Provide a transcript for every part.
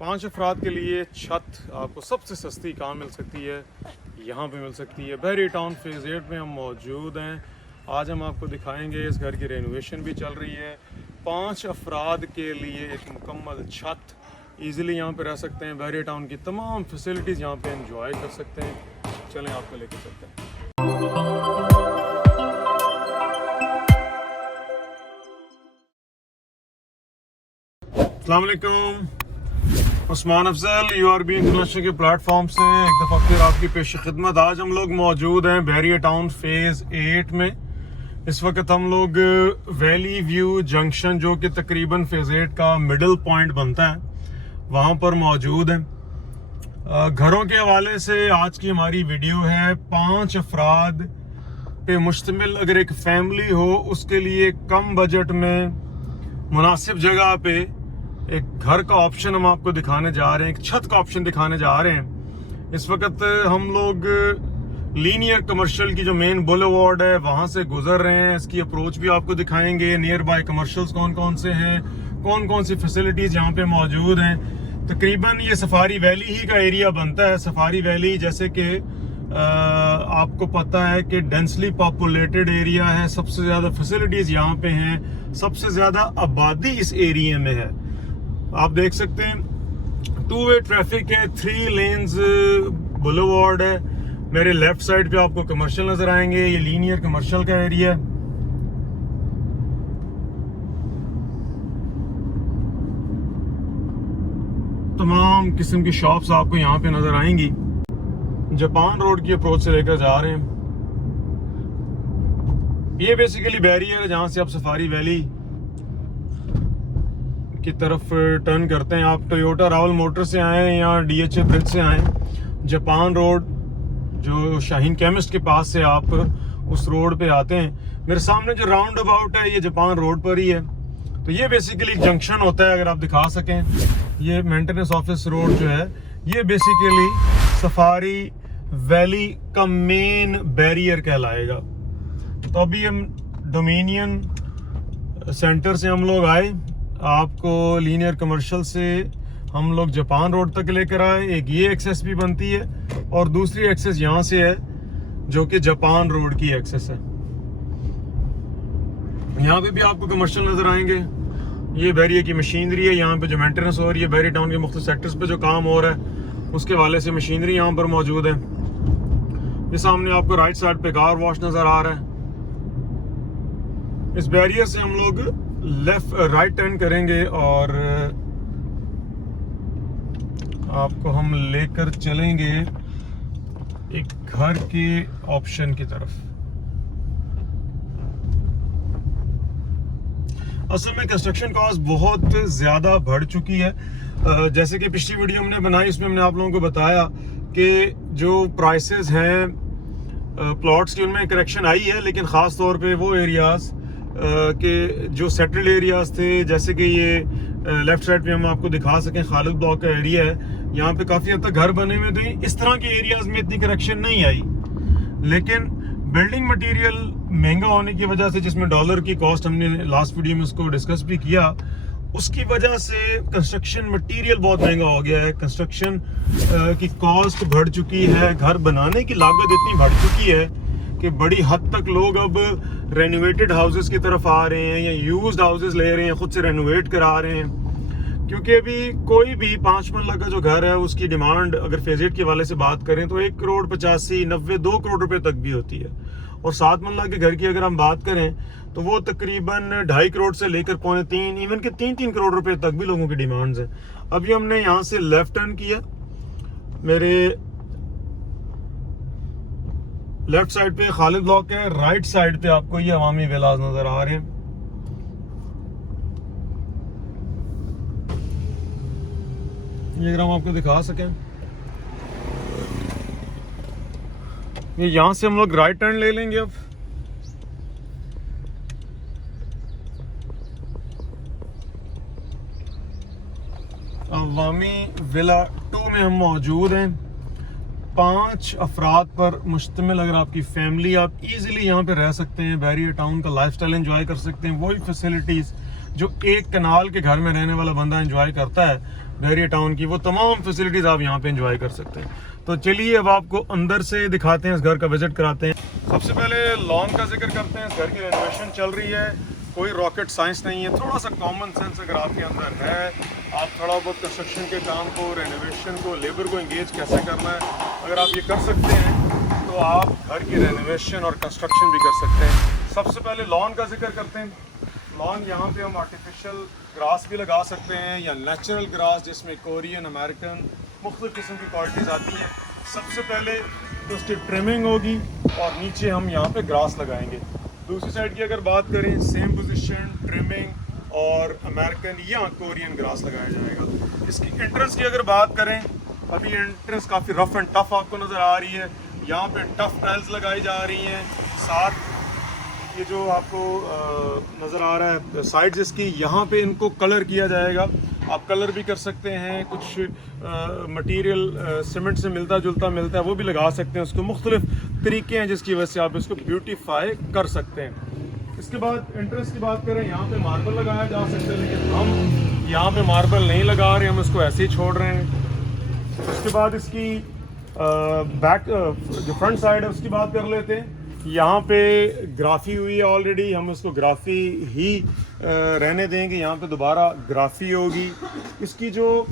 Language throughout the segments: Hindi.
5 अफराद के लिए छत आपको सबसे सस्ती कहाँ मिल सकती है? यहाँ पे मिल सकती है। बहरी टाउन फेज़ 8 में हम मौजूद हैं। आज हम आपको दिखाएंगे, इस घर की रेनोवेशन भी चल रही है। 5 अफराद के लिए एक मुकम्मल छत, ईज़िली यहाँ पे रह सकते हैं। बहरी टाउन की तमाम फैसिलिटीज़ यहाँ पे इंजॉय कर सकते हैं। चलें आपको लेके चलते हैं। अस्सलाम वालेकुम, उस्मान अफजल URB इंटरनेशनल के प्लेटफॉर्म से एक दफ़ा फिर आपकी पेश खिदमत। आज हम लोग मौजूद हैं बहरिया टाउन फेज़ 8 में। इस वक्त हम लोग वैली व्यू जंक्शन, जो कि तकरीबन फेज़ 8 का मिडल पॉइंट बनता है, वहाँ पर मौजूद हैं। घरों के हवाले से आज की हमारी वीडियो है। 5 अफराद पे मुश्तमिल अगर एक फैमिली हो, उसके लिए कम बजट में मुनासिब जगह पे एक घर का ऑप्शन हम आपको दिखाने जा रहे हैं, एक छत का ऑप्शन दिखाने जा रहे हैं। इस वक्त हम लोग लीनियर कमर्शियल की जो मेन बुलेवार्ड है वहाँ से गुजर रहे हैं। इसकी अप्रोच भी आपको दिखाएंगे। नियर बाय कमर्शियल्स कौन कौन से हैं, कौन कौन सी फैसिलिटीज़ यहाँ पे मौजूद हैं। तकरीबन ये सफारी वैली ही का एरिया बनता है। सफारी वैली जैसे कि आपको पता है कि डेंसली पॉपुलेटेड एरिया है। सबसे ज़्यादा फैसिलिटीज़ यहाँ पे हैं, सबसे ज़्यादा आबादी इस एरिया में है। आप देख सकते हैं 2 वे ट्रैफिक है, 3 लेन्स बुलेवार्ड है। मेरे लेफ्ट साइड पे आपको कमर्शियल नजर आएंगे। ये लीनियर कमर्शियल का एरिया है। तमाम किस्म की शॉप्स आपको यहाँ पे नजर आएंगी। जापान रोड की अप्रोच से लेकर जा रहे हैं। ये बेसिकली बैरियर है जहाँ से आप सफारी वैली की तरफ टर्न करते हैं। आप टोयोटा रावल मोटर से आए या DHA ब्रिज से आए, जापान रोड जो शाहीन केमिस्ट के पास से आप उस रोड पे आते हैं। मेरे सामने जो राउंड अबाउट है ये जापान रोड पर ही है। तो ये बेसिकली एक जंक्शन होता है, अगर आप दिखा सकें। ये मेंटेनेंस ऑफिस रोड जो है ये बेसिकली सफारी वैली का मेन बैरियर कहलाएगा। तो अभी हम डोमिनियन सेंटर से हम लोग आए, आपको लीनियर कमर्शियल से हम लोग जापान रोड तक लेकर आए। एक ये एक्सेस भी बनती है और दूसरी एक्सेस यहाँ से है जो कि जापान रोड की एक्सेस है। यहाँ पे भी आपको कमर्शियल नजर आएंगे। ये बैरियर की मशीनरी है, यहाँ पे जो मेंटेनेंस हो रही है बहरी टाउन के मुख्तलिफ सेक्टर्स पे जो काम हो रहा है उसके हवाले से मशीनरी यहाँ पर मौजूद है। ये सामने आपको राइट साइड पे कार वॉश नजर आ रहा है। इस बैरियर से हम लोग राइट टर्न करेंगे और आपको हम लेकर चलेंगे एक घर के ऑप्शन की तरफ। असल में कंस्ट्रक्शन कॉस्ट बहुत ज़्यादा बढ़ चुकी है। जैसे कि पिछली वीडियो हमने बनाई, उसमें हमने आप लोगों को बताया कि जो प्राइसेस हैं प्लॉट्स की उनमें करेक्शन आई है, लेकिन ख़ास तौर पे वो एरियाज़ के जो सेटल्ड एरियाज़ थे, जैसे कि ये लेफ़्ट साइड पे हम आपको दिखा सकें खालिद ब्लॉक का एरिया है, यहाँ पे काफ़ी हद तक घर बने हुए थे। इस तरह के एरियाज़ में इतनी करेक्शन नहीं आई, लेकिन बिल्डिंग मटेरियल महंगा होने की वजह से, जिसमें डॉलर की कॉस्ट हमने लास्ट वीडियो में उसको डिस्कस भी किया, उसकी वजह से कंस्ट्रक्शन मटेरियल बहुत महंगा हो गया है। कंस्ट्रक्शन की कॉस्ट बढ़ चुकी है, घर बनाने की लागत इतनी बढ़ चुकी है कि बड़ी हद तक लोग अब रेनोवेटेड हाउसेस की तरफ आ रहे हैं या यूज्ड हाउसेस ले रहे हैं, खुद से रेनोवेट करा रहे हैं। क्योंकि अभी कोई भी 5 मरला का जो घर है उसकी डिमांड अगर फेज़ 8 के वाले से बात करें तो 1 करोड़ 85, 90, 2 करोड़ रुपए तक भी होती है। और 7 मरला के घर की अगर हम बात करें तो वो तकरीबन 2.5 करोड़ से लेकर 2.25, इवन के 3-3 करोड़ रुपए तक भी लोगों की डिमांड्स हैं। अभी हमने यहाँ से लेफ्ट टर्न किया। मेरे लेफ्ट साइड पे खालिद ब्लॉक है, राइट साइड पे आपको ये अवामी विलाज नजर आ रहे हैं। ये अगर हम आपको दिखा सकें, ये यहाँ से हम लोग राइट टर्न ले लेंगे। अब अवामी विला 2 में हम मौजूद हैं। 5 अफराद पर मुश्तमिल अगर आपकी फैमिली, आप इजीली यहाँ पे रह सकते हैं। बहरिया टाउन का लाइफस्टाइल एंजॉय कर सकते हैं। वही फैसिलिटीज़ जो एक कनाल के घर में रहने वाला बंदा एंजॉय करता है बहरिया टाउन की, वो तमाम फैसिलिटीज़ आप यहाँ पे एंजॉय कर सकते हैं। तो चलिए अब आपको अंदर से दिखाते हैं, इस घर का विजिट कराते हैं। सबसे पहले लॉन का जिक्र करते हैं। इस घर की रेनोवेशन चल रही है, कोई रॉकेट साइंस नहीं है, थोड़ा सा कॉमन सेंस अगर आपके अंदर है, आप थोड़ा बहुत कंस्ट्रक्शन के काम को, रेनोवेशन को, लेबर को इंगेज कैसे करना है, अगर आप ये कर सकते हैं तो आप घर की रेनोवेशन और कंस्ट्रक्शन भी कर सकते हैं। सबसे पहले लॉन का जिक्र करते हैं। लॉन यहाँ पे हम आर्टिफिशियल ग्रास भी लगा सकते हैं या नेचुरल ग्रास, जिसमें कोरियन, अमेरिकन, मुख्तलिफ किस्म की क्वालिटीज़ आती हैं। सबसे पहले तो उसकी ट्रिमिंग होगी और नीचे हम यहाँ पे ग्रास लगाएंगे। दूसरी साइड की अगर बात करें, सेम पोजीशन, ट्रिमिंग और अमेरिकन या कोरियन ग्रास लगाया जाएगा। इसकी एंट्रेंस की अगर बात करें, अभी एंट्रेंस काफ़ी रफ एंड टफ आपको नज़र आ रही है। यहाँ पे टफ टाइल्स लगाई जा रही हैं, साथ ये जो आपको नज़र आ रहा है साइड्स इसकी, यहाँ पे इनको कलर किया जाएगा। आप कलर भी कर सकते हैं, कुछ मटेरियल सीमेंट से मिलता जुलता मिलता है वो भी लगा सकते हैं। उसको मुख्तलिफ तरीके हैं जिसकी वजह से आप इसको ब्यूटीफाई कर सकते हैं। इसके बाद एंट्रेंस की बात करें, यहाँ पे मार्बल लगाया जा सकता है, लेकिन हम यहाँ पे मार्बल नहीं लगा रहे, हम इसको ऐसे ही छोड़ रहे हैं। उसके बाद इसकी बैक जो फ्रंट साइड है उसकी बात कर लेते हैं। यहाँ पे ग्राफी हुई है ऑलरेडी, हम उसको ग्राफी ही रहने देंगे। यहाँ पे दोबारा ग्राफी होगी। इसकी जो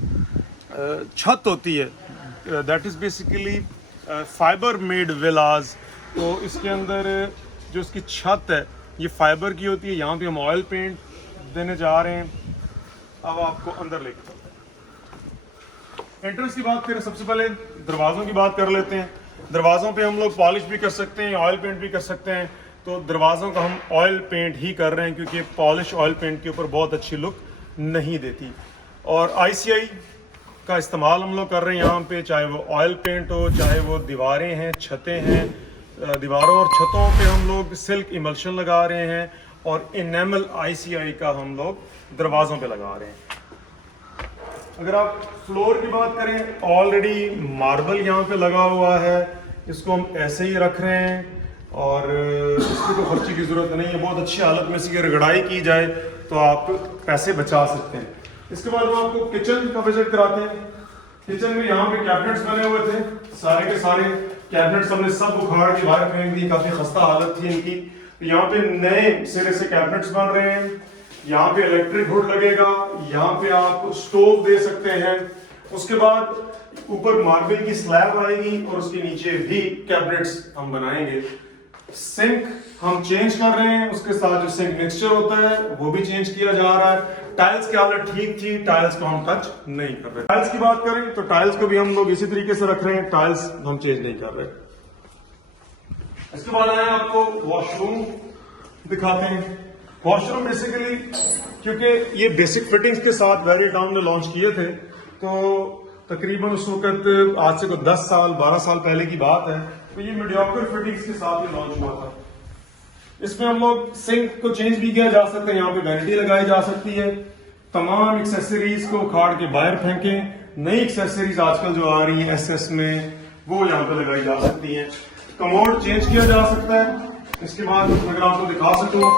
छत होती है, that is basically fibre made विलाज, तो इसके अंदर जो इसकी छत है ये फाइबर की होती है। यहाँ पे हम ऑयल पेंट देने जा रहे हैं। अब आपको अंदर लेके चलते हैं। एंट्रेंस की बात करें, सबसे पहले दरवाज़ों की बात कर लेते हैं। दरवाज़ों पे हम लोग पॉलिश भी कर सकते हैं, ऑयल पेंट भी कर सकते हैं। तो दरवाज़ों का हम ऑयल पेंट ही कर रहे हैं क्योंकि पॉलिश ऑयल पेंट के ऊपर बहुत अच्छी लुक नहीं देती। और ICI का इस्तेमाल हम लोग कर रहे हैं यहाँ पे, चाहे वो ऑयल पेंट हो, चाहे वो दीवारें हैं, छतें हैं। दीवारों और छतों पे हम लोग सिल्क इमल्शन लगा रहे हैं और इनेमल ICI का हम लोग दरवाज़ों पे लगा रहे हैं। अगर आप फ्लोर की बात करें, ऑलरेडी मार्बल यहाँ पे लगा हुआ है, इसको हम ऐसे ही रख रहे हैं और इसकी तो खर्चे की ज़रूरत नहीं है। बहुत अच्छी हालत में इसकी रगड़ाई की जाए तो आप पैसे बचा सकते हैं। इसके बाद हम आपको किचन का विजिट कराते हैं। किचन में यहाँ पे कैबिनेट्स बने हुए थे, सारे के सारे कैबिनेट्स हमने सब उखाड़ के बाहर फेंक दी, काफ़ी खस्ता हालत थी इनकी। तो यहाँ पे नए सिरे से कैबिनेट्स बन रहे हैं। यहाँ पे इलेक्ट्रिक हुड लगेगा, यहाँ पे आप स्टोव दे सकते हैं। उसके बाद ऊपर मार्बल की स्लैब आएगी और उसके नीचे भी कैबिनेट्स हम बनाएंगे। सिंक हम चेंज कर रहे हैं, उसके साथ जो सिंक मिक्सचर होता है वो भी चेंज किया जा रहा है। टाइल्स की हालत ठीक थी, टाइल्स को हम टच नहीं कर रहे। टाइल्स की बात करें तो टाइल्स को भी हम लोग इसी तरीके से रख रहे हैं, टाइल्स हम चेंज नहीं कर रहे। इसके बाद आए आपको वॉशरूम दिखाते हैं। वॉशरूम बेसिकली क्योंकि ये बेसिक फिटिंग्स के साथ बहरिया टाउन में लॉन्च किए थे, तो तकरीबन उस वक्त आज से 10 साल 12 साल पहले की बात है, तो ये मीडियोकर फिटिंग्स के साथ ये लॉन्च हुआ था। इसमें हम लोग सिंक को चेंज भी किया जा सकता है, यहाँ पे वैनिटी लगाई जा सकती है। तमाम एक्सेसरीज को उखाड़ के बाहर फेंकें, नई एक्सेसरीज आजकल जो आ रही है SS में वो यहाँ पे लगाई जा सकती है। कमोड चेंज किया जा सकता है। इसके बाद अगर आपको दिखा सकूं,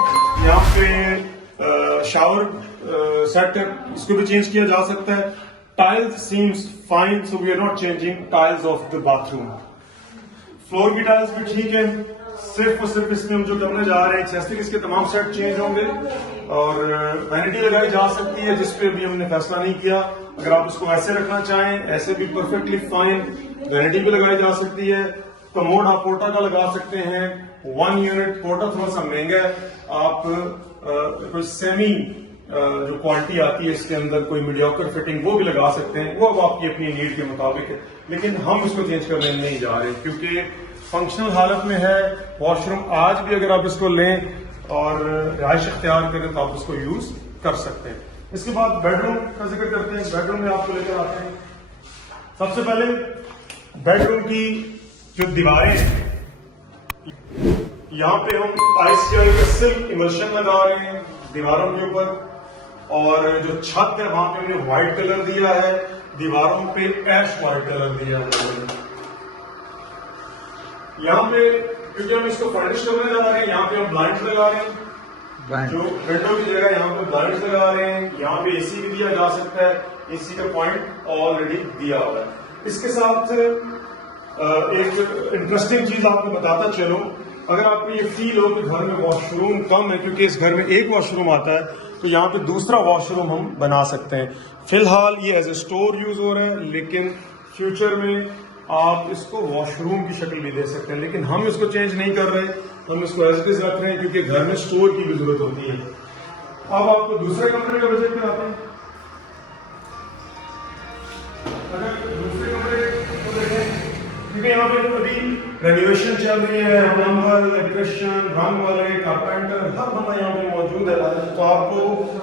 यहाँ पे शावर सेट है, इसको भी चेंज किया जा सकता है। Tiles seems fine, so we are not changing tiles of the bathroom. Floor की टाइल्स भी ठीक है, सिर्फ और सिर्फ इसमें हम जो करने जा रहे हैं एक्सेसरीज, इसके तमाम सेट चेंज होंगे और वैनिटी लगाई जा सकती है, जिसपे अभी हमने फैसला नहीं किया। अगर आप उसको ऐसे रखना चाहें, ऐसे भी परफेक्टली फाइन, वैनिटी भी लगाई जा सकती है। कमोड आप पोर्टा का लगा सकते हैं, 1 यूनिट। पोर्टा थोड़ा सा महंगा है, आप कोई सेमी जो क्वालिटी आती है इसके अंदर, कोई मीडियोकर फिटिंग वो भी लगा सकते हैं, वो अब आपकी अपनी नीड के मुताबिक है। लेकिन हम इसको चेंज करने नहीं जा रहे क्योंकि फंक्शनल हालत में है वॉशरूम। आज भी अगर आप इसको लें और रिहाइश इख्तियार करें तो आप उसको यूज कर सकते हैं। इसके बाद बेडरूम का जिक्र करते हैं। बेडरूम में आपको लेकर आते हैं। सबसे पहले बेडरूम की जो दीवारें हैं, यहाँ पे हम ICI का सिल्क इमल्शन लगा रहे हैं दीवारों के ऊपर, और जो छत है वहां पे हमने व्हाइट कलर दिया है, दीवारों पे ऐश व्हाइट कलर दिया है। यहाँ पे क्योंकि हम इसको फर्निश करने जा रहे हैं, यहाँ पे हम ब्लाइंड लगा रहे हैं। जो विंडो की जगह यहाँ पे ब्लाइंड्स लगा रहे हैं, यहाँ पे एसी भी दिया जा सकता है, एसी का पॉइंट ऑलरेडी दिया हुआ है। इसके साथ एक इंटरेस्टिंग चीज आपको बताता चलो, अगर आपको ये फील हो कि घर में वॉशरूम कम है, क्योंकि इस घर में एक वॉशरूम आता है, तो यहाँ पे दूसरा वॉशरूम हम बना सकते हैं। फिलहाल ये एज ए स्टोर यूज हो रहा है, लेकिन फ्यूचर में आप इसको वॉशरूम की शक्ल भी दे सकते हैं, लेकिन हम इसको चेंज नहीं कर रहे, हम इसको एज इट इज रख रहे हैं, क्योंकि घर में स्टोर की भी जरूरत होती है। अब आपको दूसरे कमरे का बजट क्या आता है। अगर दूसरे कमरे को देखें, क्योंकि यहाँ पे अभी रेनोवेशन चल रही है, प्लम्बर, इलेक्ट्रिशियन, रंग वाले, कारपेंटर, हर बंदा यहाँ पे मौजूद है, तो आपको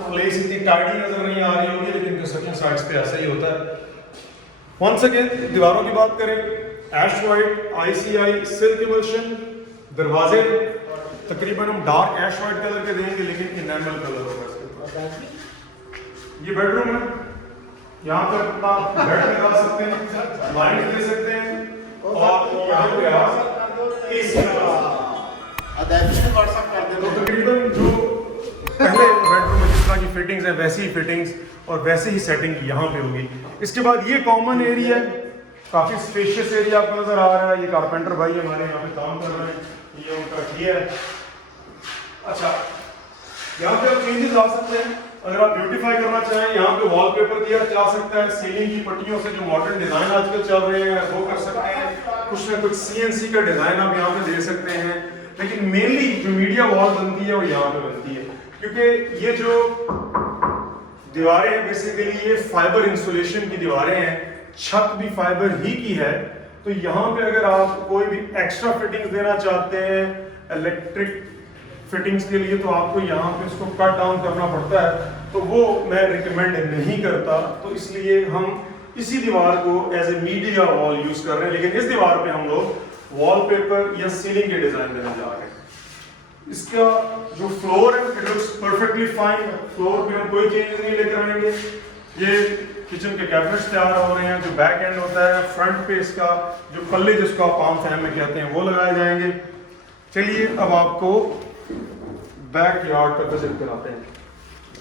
प्लेस इतनी टाइडी नजर नहीं आ रही होगी, लेकिन कंस्ट्रक्शन साइट्स पे ऐसा ही होता है। वंस अगेन दीवारों की बात करें, एश वाइट, ICI, सिल्क इमल्शन, दरवाजे तकरीबन हम डार्क एश वाइट कलर के देंगे, लेकिन इनेमल कलर होगा इसके ऊपर। ये बेडरूम है, यहाँ पर आप बेड लगा सकते हैं, लाइट दे सकते हैं, और यहाँ पे एसी तो तकरीबन जो पहले बेडरूम में जिस तरह की फिटिंग्स है वैसी ही फिटिंग्स और वैसे ही सेटिंग यहाँ पे होगी। इसके बाद ये कॉमन एरिया है, काफी स्पेशियस एरिया आपको नजर आ रहा है। ये कारपेंटर भाई हमारे यहाँ पे काम कर रहे हैं, ये उनका किया है। अच्छा, यहाँ पे आप चेंजेस आ सकते हैं, अगर आप ब्यूटीफाई करना चाहें, यहाँ पे वॉलपेपर दिया जा सकता है, सीलिंग की पट्टियों से जो मॉडर्न डिजाइन आजकल चल रहे हैं वो कर सकते हैं, कुछ ना कुछ CNC का डिजाइन आप यहाँ पे दे सकते हैं, लेकिन मेनली जो मीडिया वॉल बनती है वो यहाँ पे बनती है, क्योंकि ये जो दीवारें हैं बेसिकली ये फाइबर इंसुलेशन की दीवारें हैं, छत भी फाइबर ही की है। तो यहाँ पे अगर आप कोई भी एक्स्ट्रा फिटिंग्स देना चाहते हैं इलेक्ट्रिक फिटिंग्स के लिए, तो आपको यहाँ पे इसको कट डाउन करना पड़ता है, तो वो मैं रिकमेंड नहीं करता। तो इसलिए हम इसी दीवार को as a media wall use कर रहे हैं, लेकिन इस दीवार पे हम लोग वॉलपेपर या सीलिंग के डिजाइन देने जा रहे हैं। इसका जो फ्लोर है it looks perfectly fine, floor पे हम कोई चेंज नहीं लेकर आएंगे। ये किचन के कैबिनेट्स तैयार हो रहे हैं, जो बैक एंड होता है फ्रंट पे इसका जो पल्ले जिसको आप पाम फैम में कहते हैं वो लगाए जाएंगे। चलिए अब आपको बैक यार्ड का विजिट कराते हैं।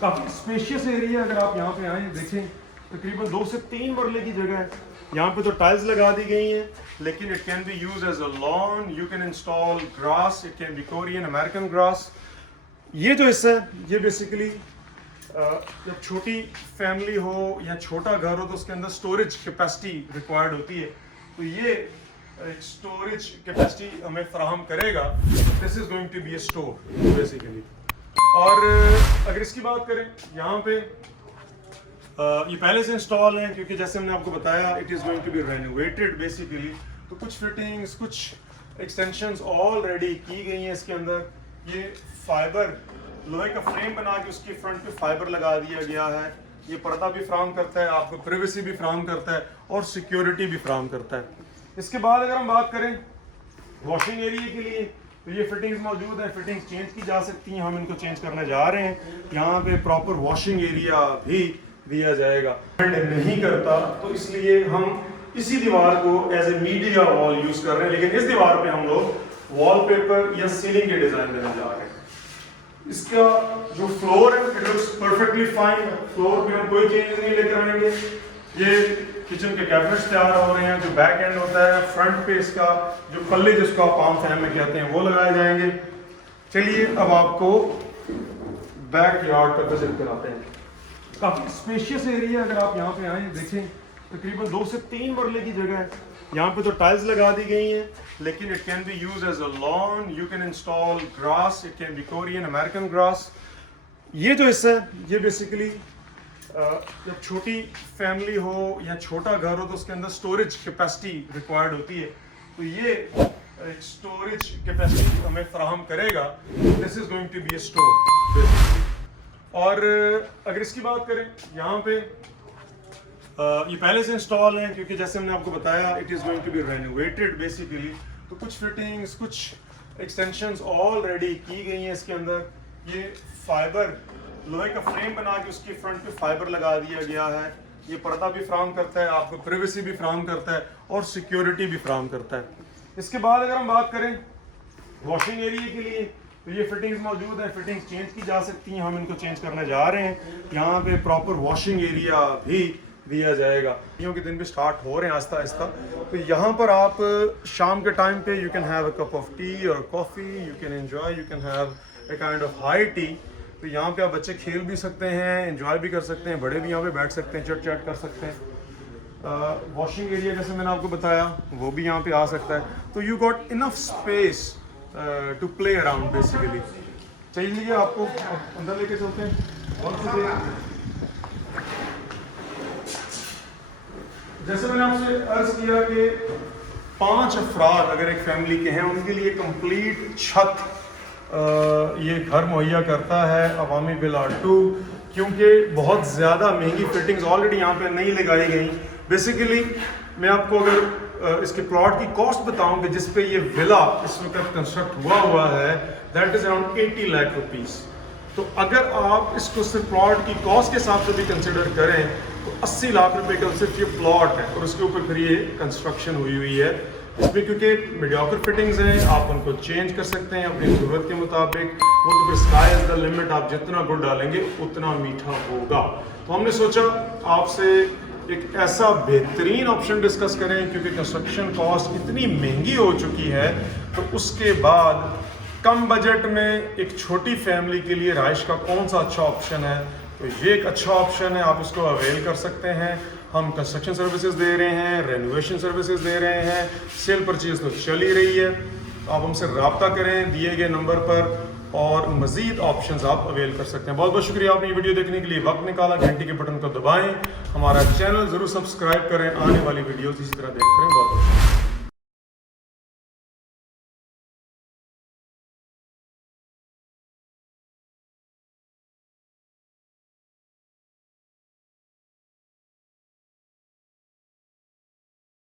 काफी स्पेशियस एरिया, अगर आप यहाँ पे आए देखें, तकरीबन 2 से 3 मरले की जगह है। यहाँ पे तो टाइल्स लगा दी गई हैं, लेकिन it can be use as a lawn, you can install grass, it can be Korean American grass. ये जो हिस्सा है ये बेसिकली जब छोटी फैमिली हो या छोटा घर हो तो उसके अंदर स्टोरेज कैपेसिटी रिक्वायर्ड होती है, तो ये एक स्टोरेज कैपेसिटी हमें फराहम करेगा। This is going to be a store basically. और अगर इसकी बात करें, यहाँ पे ये पहले से इंस्टॉल है, क्योंकि जैसे हमने आपको बताया it is going to be renovated basically, तो कुछ फिटिंग्स कुछ एक्सटेंशंस ऑलरेडी की गई हैं इसके अंदर। ये फाइबर लोहे का फ्रेम बना के उसके फ्रंट पे फाइबर लगा दिया गया है। ये पर्दा भी फ्राहम करता है, आपको प्राइवेसी भी फ्राहम करता है और सिक्योरिटी भी फ्राहम करता है। इसके बाद अगर हम बात करें वॉशिंग एरिया के लिए, तो ये फिटिंग्स मौजूद है, फिटिंग्स चेंज की जा सकती हैं, हम इनको चेंज करने जा रहे हैं। यहाँ पे प्रॉपर वॉशिंग एरिया भी दिया जाएगा, नहीं करता, तो इसलिए हम इसी दीवार को as a media wall use कर रहे हैं, लेकिन इस दीवार पे हम लोग वॉलपेपर या सीलिंग के डिजाइन देने जा रहे हैं। इसका जो फ्लोर है it looks perfectly fine, floor पे हम कोई चेंज नहीं लेकर आएंगे। ये किचन के कैबिनेट्स तैयार हो रहे हैं, जो बैक एंड होता है फ्रंट पे इसका जो पल्ले जिसको आप पाम फैम में कहते हैं वो लगाए जाएंगे। चलिए अब आपको बैक यार्ड का विजिट कराते हैं। काफी स्पेशियस एरिया, अगर आप यहाँ पे आए देखें, तकरीबन 2 से 3 मरले की जगह है। यहाँ पे तो टाइल्स लगा दी गई हैं, लेकिन it can be use as a lawn, you can install grass, it can be Korean American grass. ये जो हिस्सा है ये बेसिकली जब छोटी फैमिली हो या छोटा घर हो तो उसके अंदर स्टोरेज कैपेसिटी रिक्वायर्ड होती है, तो ये एक स्टोरेज कैपेसिटी हमें फराहम करेगा। This is going to be a store. और अगर इसकी बात करें, यहाँ पे ये पहले से इंस्टॉल है, क्योंकि जैसे हमने आपको बताया it is going to be renovated basically, तो कुछ फिटिंग्स कुछ एक्सटेंशंस ऑलरेडी की गई हैं इसके अंदर। ये फाइबर लोहे का फ्रेम बना के उसके फ्रंट पे फाइबर लगा दिया गया है। ये पर्दा भी फ्राहम करता है, आपको प्राइवेसी भी फ्राहम करता है और सिक्योरिटी भी फ्राहम करता है। इसके बाद अगर हम बात करें वॉशिंग एरिया के लिए, तो ये फिटिंग्स मौजूद हैं, फिटिंग्स चेंज की जा सकती हैं, हम इनको चेंज करने जा रहे हैं। यहाँ पे प्रॉपर वॉशिंग एरिया भी दिया जाएगा, क्योंकि दिन भी स्टार्ट हो रहे हैं आहिस्ता आहिस्ता। तो यहाँ पर आप शाम के टाइम पे you can have a cup of tea और coffee, you can enjoy, you can have a kind of high tea. तो यहाँ पे आप बच्चे खेल भी सकते हैं, एंजॉय भी कर सकते हैं, बड़े भी यहाँ पे बैठ सकते हैं, चट चट कर सकते हैं। वॉशिंग एरिया जैसे मैंने आपको बताया वो भी यहाँ पे आ सकता है। तो you got enough space to play around basically. चलिए आपको अंदर लेके चलते हैं। और जैसे मैंने आपसे अर्ज किया कि 5 अफराद अगर एक फैमिली के हैं, उनके लिए कंप्लीट छत ये घर मुहैया करता है अवामी बिला 2, क्योंकि बहुत ज़्यादा महंगी फिटिंग्स ऑलरेडी यहाँ पे नहीं लगाई गई। बेसिकली मैं आपको अगर इसके प्लॉट की कॉस्ट बताऊं कि जिस पे ये विला इस वक्त कंस्ट्रक्ट हुआ है, that is around 80 lakh rupees. तो अगर आप इसको सिर्फ प्लॉट की कॉस्ट के हिसाब से भी कंसिडर करें तो 80 लाख रुपए का सिर्फ ये प्लॉट है, और उसके ऊपर फिर ये कंस्ट्रक्शन हुई है। इसमें क्योंकि मीडियोकर फिटिंग्स हैं, आप उनको चेंज कर सकते हैं अपनी ज़रूरत के मुताबिक। वो तो फिर स्काई इज़ द लिमिट, आप जितना गुड़ डालेंगे उतना मीठा होगा। तो हमने सोचा आपसे एक ऐसा बेहतरीन ऑप्शन डिस्कस करें, क्योंकि कंस्ट्रक्शन कॉस्ट इतनी महंगी हो चुकी है, तो उसके बाद कम बजट में एक छोटी फैमिली के लिए रहाइश का कौन सा अच्छा ऑप्शन है। तो ये एक अच्छा ऑप्शन है, आप इसको अवेल कर सकते हैं। हम कंस्ट्रक्शन सर्विसेज दे रहे हैं, रेनोवेशन सर्विसेज दे रहे हैं, सेल परचेज तो चल ही रही है। आप हमसे रब्ता करें दिए गए नंबर पर, और मज़ीद ऑप्शंस आप अवेल कर सकते हैं। बहुत बहुत शुक्रिया आपने ये वीडियो देखने के लिए वक्त निकाला। घंटी के बटन को दबाएं, हमारा चैनल ज़रूर सब्सक्राइब करें, आने वाली वीडियोस इसी तरह देखते रहें। बहुत बहुत